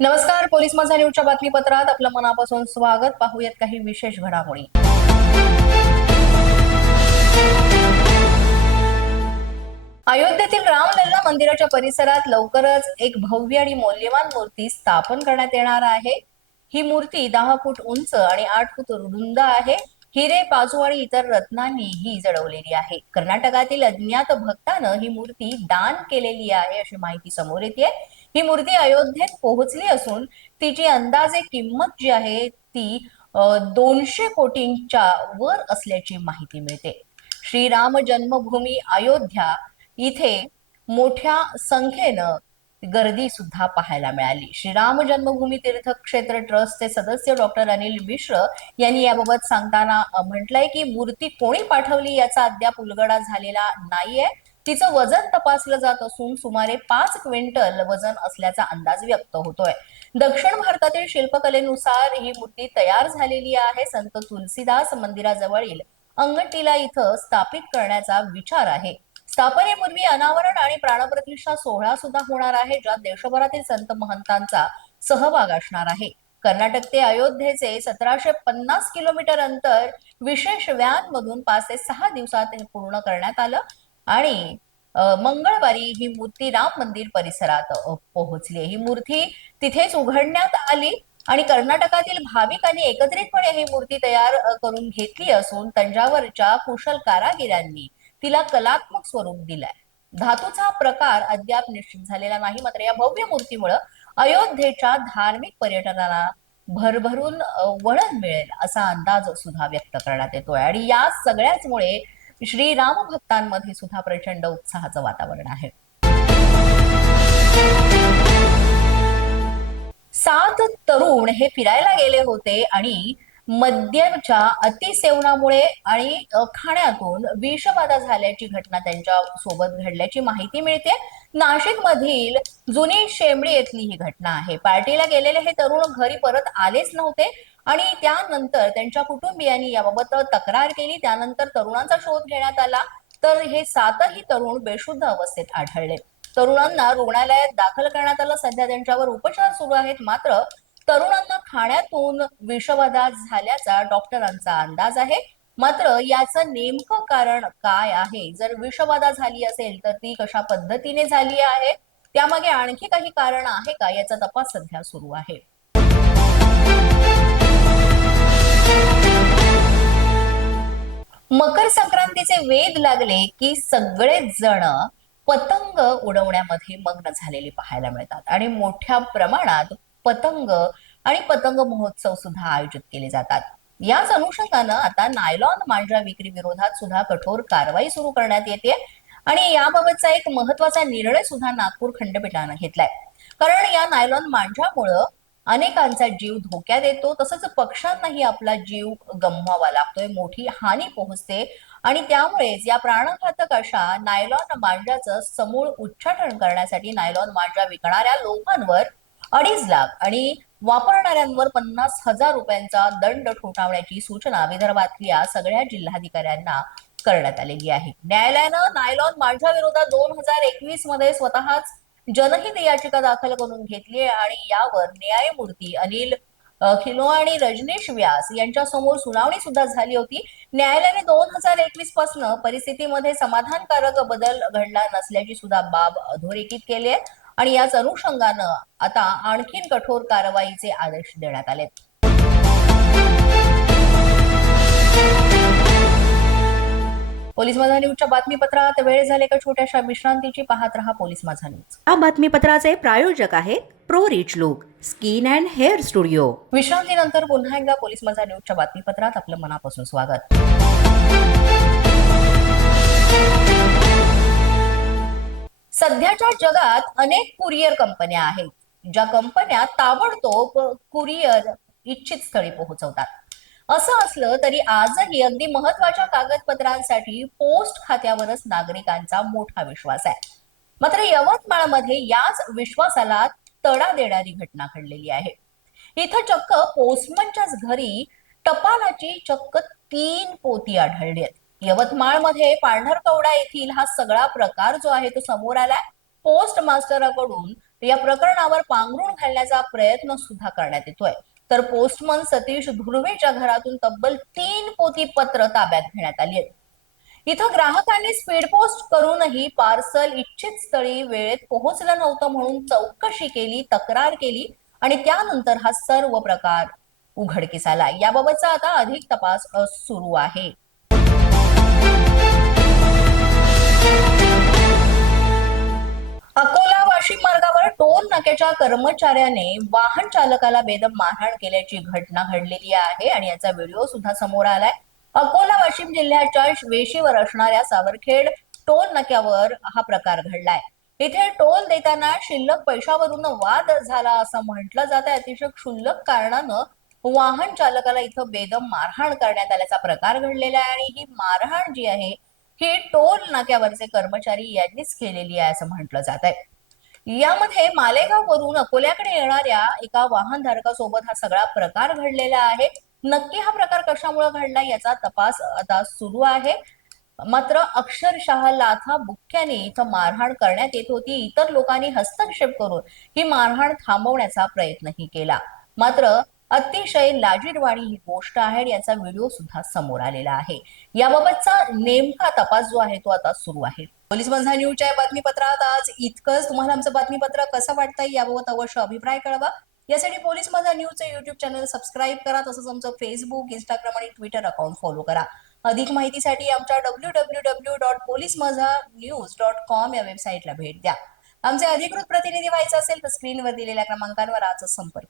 नमस्कार, पोलीस माझा न्यूजच्या बातमीपत्रात आपलं मनापासून स्वागत. पाहूयात काही विशेष घडामोडी. अयोध्येतील रामलल्ला मंदिराच्या परिसरात लवकरच एक भव्य आणि मौल्यवान मूर्ती स्थापन करण्यात येणार आहे. ही मूर्ती 10 फूट उंच आणि 8 फूट रुंद आहे. हिरे, पाचू आणि इतर रत्नांनी ही जडवलेली आहे. कर्नाटकातील अज्ञात भक्तानं ही मूर्ती दान केलेली आहे अशी माहिती समोर येते. ही मूर्ती अयोध्येत पोहोचली असून तिची अंदाजे किंमत जी आहे ती 200 कोटींच्या वर असल्याची माहिती मिळते. श्रीराम जन्मभूमी अयोध्या इथे मोठ्या संख्येनं गर्दी सुद्धा पाहायला मिळाली. श्रीराम जन्मभूमी तीर्थक्षेत्र ट्रस्टचे सदस्य डॉक्टर अनिल मिश्र यांनी याबाबत सांगताना म्हटलंय की मूर्ती कोणी पाठवली याचा अद्याप उलगडा झालेला नाहीये. तिचं वजन तपासलं जात असून सुमारे 5 क्विंटल वजन असल्याचा अंदाज व्यक्त होतोय. दक्षिण भारतातील शिल्पकलेनुसार ही मूर्ती तयार झालेली आहे. संत तुलसीदास मंदिराजवळील अंगटिला इथं स्थापित करण्याचा विचार आहे. स्थापनेपूर्वी अनावरण आणि प्राणप्रतिष्ठा सोहळा सुद्धा होणार आहे, ज्यात देशभरातील संत महंतांचा सहभाग असणार आहे. कर्नाटक ते अयोध्येचे 1750 किलोमीटर अंतर विशेष व्हॅन मधून 5 ते 6 दिवसात हे पूर्ण करण्यात आलं आणि मंगळवारी ही मूर्ती राम मंदिर परिसरात पोहोचली. ही मूर्ती तिथेच उघडण्यात आली आणि कर्नाटकातील भाविकांनी एकत्रितपणे ही मूर्ती तयार करून घेतली असून तंजावरच्या कुशल कारागिरांनी तिला कलात्मक स्वरूप दिलाय. धातूचा प्रकार अद्याप निश्चित झालेला नाही, मात्र या भव्य मूर्तीमुळे अयोध्येच्या धार्मिक पर्यटनाला भरभरून वळण मिळेल असा अंदाज सुद्धा व्यक्त करण्यात येतोय आणि या सगळ्याचमुळे श्रीराम भक्तांमध्ये सुद्धा प्रचंड उत्साहाचं वातावरण आहे. 7 तरुण हे फिरायला गेले होते आणि मद्याच्या अतिसेवनामुळे आणि खाण्यातून विषबाधा झाल्याची घटना त्यांच्या सोबत घडल्याची माहिती मिळते. नाशिक मधील जुनी शेंबडी येथली ही घटना आहे. पार्टीला गेलेले हे तरुण घरी परत आलेच नव्हते आणि त्यानंतर त्यांच्या कुटुंबियांनी याबाबत तक्रार केली. त्यानंतर तरुणांचा शोध घेण्यात आला तर हे 7ही तरुण बेशुद्ध अवस्थेत आढळले. तरुणांना रुग्णालयात दाखल करण्यात आलं. सध्या त्यांच्यावर उपचार सुरू आहेत. मात्र तरुणांना खाण्यातून विषबाधा झाल्याचा डॉक्टरांचा अंदाज आहे. मात्र याचं नेमकं कारण काय आहे, जर विषबाधा झाली असेल तर ती कशा पद्धतीने झाली आहे, त्यामागे आणखी काही कारण आहे का, याचा तपास सध्या सुरू आहे. मकर संक्रांतीचे वेध लागले की सगळेच जण पतंग उडवण्यामध्ये मग्न झालेली पाहायला मिळतात आणि मोठ्या प्रमाणात पतंग आणि पतंग महोत्सव सुद्धा आयोजित केले जातात. याच अनुषंगानं आता नायलॉन मांजा विक्री विरोधात सुद्धा कठोर कारवाई सुरू करण्यात येते आणि याबाबतचा एक महत्वाचा निर्णय सुद्धा नागपूर खंडपीठानं घेतलाय. कारण या नायलॉन मांजामुळं अनेकांचा जीव धोक्यात येतो, तसंच पक्ष्यांनाही आपला जीव गमवावा लागतोय, मोठी हानी पोहोचते आणि त्यामुळेच या प्राणघातक अशा नायलॉन मांजाचं समूळ उच्चाटन करण्यासाठी नायलॉन मांजा विकणाऱ्या लोकांवर 2.5 लाख आणि वापरणाऱ्यांवर 50,000 रुपयांचा दंड ठोठावण्याची सूचना विदर्भातल्या सगळ्या जिल्हाधिकाऱ्यांना करण्यात आलेली आहे. न्यायालयानं नायलॉन मांजा विरोधात 2021 मध्ये स्वतःच जनहित याचिका दाखल करून घेतली आणि यावर न्यायमूर्ती अनिल खिलो आणि रजनीश व्यास यांच्या समोर सुनावणी सुद्धा झाली होती. न्यायालयाने 2021 पासून परिस्थितीमध्ये समाधानकारक बदल घडला नसल्याची सुद्धा बाब अधोरेखित केली आहे आणि याच अनुषंगानं आता आणखीन कठोर कारवाईचे आदेश देण्यात आले. पोलीस माझा न्यूजच्या बातमीपत्रात वेळ झाले का छोट्याशा विश्रांतीची. पाहत रहा पोलीस माझा न्यूज. या बातमीपत्राचे प्रायोजक आहेत pro rich look skin and hair studio. विश्रांतीनंतर पुन्हा एकदा पोलीस माझा न्यूजच्या बातमीपत्रात आपलं मनापासून स्वागत. सध्याच्या जगात अनेक कुरिअर कंपन्या आहेत, ज्या कंपन्या ताबडतोब कुरिअर इच्छित स्थळी पोहोचवतात. असं असलं तरी आजही अगदी महत्वाच्या कागदपत्रांसाठी पोस्ट खात्यावरच नागरिकांचा मोठा विश्वास आहे. मात्र यवतमाळमध्ये याच विश्वासाला तडा देणारी घटना घडलेली आहे. इथं चक्क पोस्टमनच्याच घरी टपालाची चक्क 3 पोती आढळली आहेत. यवतमाळमध्ये पांढरकवडा येथील हा सगळा प्रकार जो आहे तो समोर आलाय. पोस्ट मास्टरकडून या प्रकरणावर पांघरुण घालण्याचा प्रयत्न सुद्धा करण्यात येतोय. तर पोस्टमन सतीश धुर्वेच्या घरातून तब्बल 3 पोती पत्र ताब्यात घेण्यात आली आहेत. इथं ग्राहकांनी स्पीड पोस्ट करूनही पार्सल इच्छित स्थळी वेळेत पोहोचलं नव्हतं म्हणून चौकशी केली, तक्रार केली आणि त्यानंतर हा सर्व प्रकार उघडकीस आला. याबाबतचा आता अधिक तपास सुरू आहे. अकोला वाशिम मार्गावर टोल नाक्याच्या कर्मचाऱ्याने वाहन चालकाला बेदम मारहाण केल्याची घटना घडलेली आहे आणि याचा व्हिडिओ सुद्धा समोर आलाय. अकोला वाशिम जिल्ह्याच्या वेशीवर असणाऱ्या सावरखेड टोल नाक्यावर हा प्रकार घडलाय. इथे टोल देताना शिल्लक पैशावरून वाद झाला असं म्हटलं जात आहे. अतिशय क्षुल्लक कारणानं वाहन चालकाला इथं बेदम मारहाण करण्यात आल्याचा प्रकार घडलेला आहे आणि ही मारहाण जी आहे ही टोल नाक्यावरचे कर्मचारी यांनीच केलेली आहे असं म्हटलं जात आहे. यामध्ये मालेगाव वरून अकोल्याकडे येणाऱ्या एका वाहनधारकासोबत हा सगळा प्रकार घडलेला आहे. नक्की हा प्रकार कशामुळे घडला याचा तपास आता सुरू आहे. मात्र अक्षरशः लाथा बुक्क्याने इथं मारहाण करण्यात येत होती. इतर लोकांनी हस्तक्षेप करून ही मारहाण थांबवण्याचा प्रयत्नही केला. मात्र अतिशय लाजिरवाणी ही गोष्ट आहे आणि याचा व्हिडिओ सुद्धा समोर आलेला आहे. याबाबतचा नेमका तपास जो आहे तो आता सुरू आहे. पोलीस माझा न्यूजच्या बातमीपत्रात आज इतकंच. तुम्हाला आमचं बातमीपत्र कसं वाटतंय याबाबत अवश्य अभिप्राय कळवा. यासाठी पोलीस माझा न्यूजचं युट्यूब चॅनल सबस्क्राईब करा. तसंच आमचं फेसबुक, इंस्टाग्राम आणि ट्विटर अकाउंट फॉलो करा. अधिक माहितीसाठी आमच्या www.policemazhanews.com या वेबसाईटला भेट द्या. आमचे अधिकृत प्रतिनिधी व्हायचं असेल तर स्क्रीनवर दिलेल्या क्रमांकांवर आजच संपर्क